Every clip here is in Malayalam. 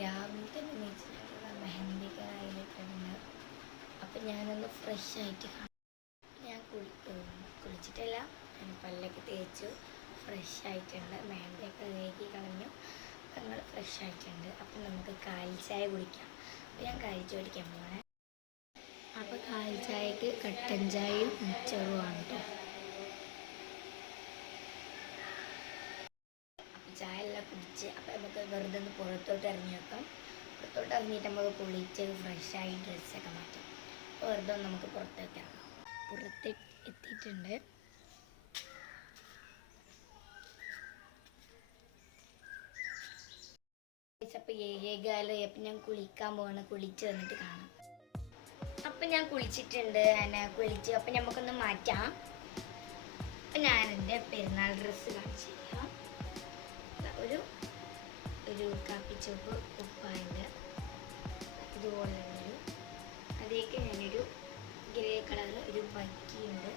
രാവിലെ തന്നെ നീച്ചിട്ടുള്ള മെഹന്തിക്ക് ആയിട്ടുണ്ട് അപ്പം ഞാനൊന്ന് ഫ്രഷ് ആയിട്ട് ഞാൻ കുളി കുളിച്ചിട്ടില്ല. ഞാൻ പല്ലൊക്കെ തേച്ചു. ഫ്രഷ് ആയിട്ടുണ്ട്. മെഹന്തിയൊക്കെ കഴുകി കളഞ്ഞു. ഞങ്ങൾ ഫ്രഷ് ആയിട്ടുണ്ട്. അപ്പം നമുക്ക് കാൽ ചായ കുടിക്കാം. അപ്പം ഞാൻ കാലിച്ച കുടിക്കാൻ പോകണേ അപ്പോൾ കാൽ ചായക്ക് കട്ടൻ ചായയും മിച്ചറുമാണ് കേട്ടോ അപ്പം ചായ എല്ലാം കുടിച്ച് അപ്പോൾ നമുക്ക് വെറുതെ ഒന്ന് പുറത്തോട്ട് ഇറങ്ങി വെക്കാം പുറത്തോട്ട് ഇറങ്ങിയിട്ട് നമുക്ക് കുളിച്ച് ഫ്രഷായി ഡ്രസ്സൊക്കെ മാറ്റാം. അപ്പോൾ വെറുതെ ഒന്ന് നമുക്ക് പുറത്തേക്ക് ഇറങ്ങാം. പുറത്ത് എത്തിയിട്ടുണ്ട്. അപ്പോൾ ഏഴേകാലം ഞാൻ കുളിക്കാൻ പോകണം കുളിച്ച് വന്നിട്ട് കാണാം. അപ്പം ഞാൻ കുളിച്ചിട്ടുണ്ട്. എന്നെ കുളിച്ച് അപ്പം നമുക്കൊന്ന് മാറ്റാം. അപ്പം ഞാൻ എന്റെ പെരുന്നാൾ ഡ്രസ്സ് കാണിച്ചു ഒരു ഒരു കാപ്പിച്ചോപ്പ് ഉപ്പാന്റെ ഇതുപോലെ ഒരു അതിലേക്ക് ഞാനൊരു ഗ്രേ കളറിൽ ഒരു ബക്കിയുണ്ട്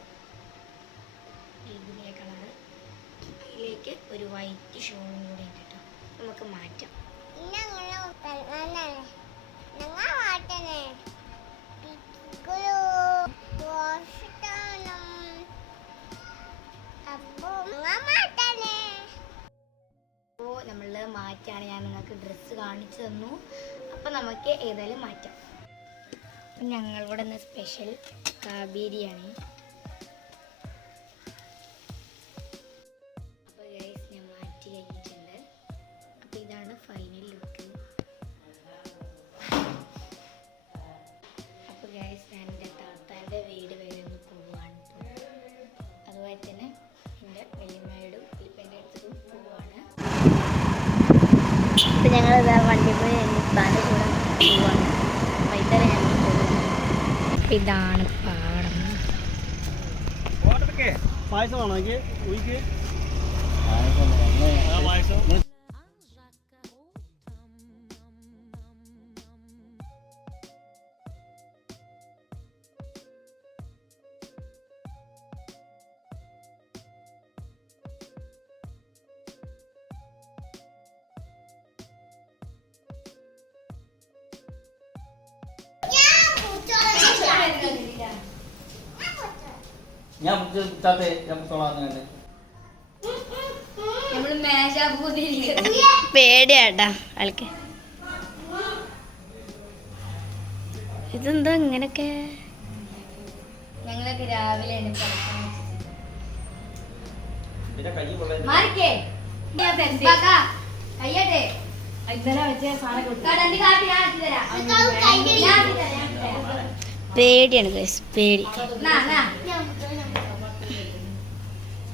ഗ്രേ കളറ്. ഇതിലേക്ക് ഒരു വൈറ്റ് ഷോ കൂടി മാറ്റാണ് ഞാൻ നിങ്ങൾക്ക് ഡ്രസ്സ് കാണിച്ചു തന്നു. അപ്പം നമുക്ക് ഏതായാലും മാറ്റാം. ഞങ്ങളിവിടെ നിന്ന് സ്പെഷ്യൽ കാബേരിയാണ് അപ്പം ഞങ്ങൾ ഇതാ വണ്ടി പോയി ഉപ്പാന്റെ കൂടെ പോവാണ്. വൈകുന്നേരം ഞങ്ങൾ പോകുന്നു ഇതാണ് പാടം. പായസമാണോ എനിക്ക് ഉയിക്ക്. ആ പായസം. ഞാൻ മുത്താത്തെ ഞാൻ മുത്തോളാം കണ്ട് നമ്മൾ പേടിയാട്ടാ ആൾക്ക്. ഇതെന്താ ഇങ്ങനൊക്കെ? ഞങ്ങളൊക്കെ രാവിലെ കയ്യട്ടെ. ഇന്നലെ വെച്ച സാധനം കാപ്പി ഞാൻ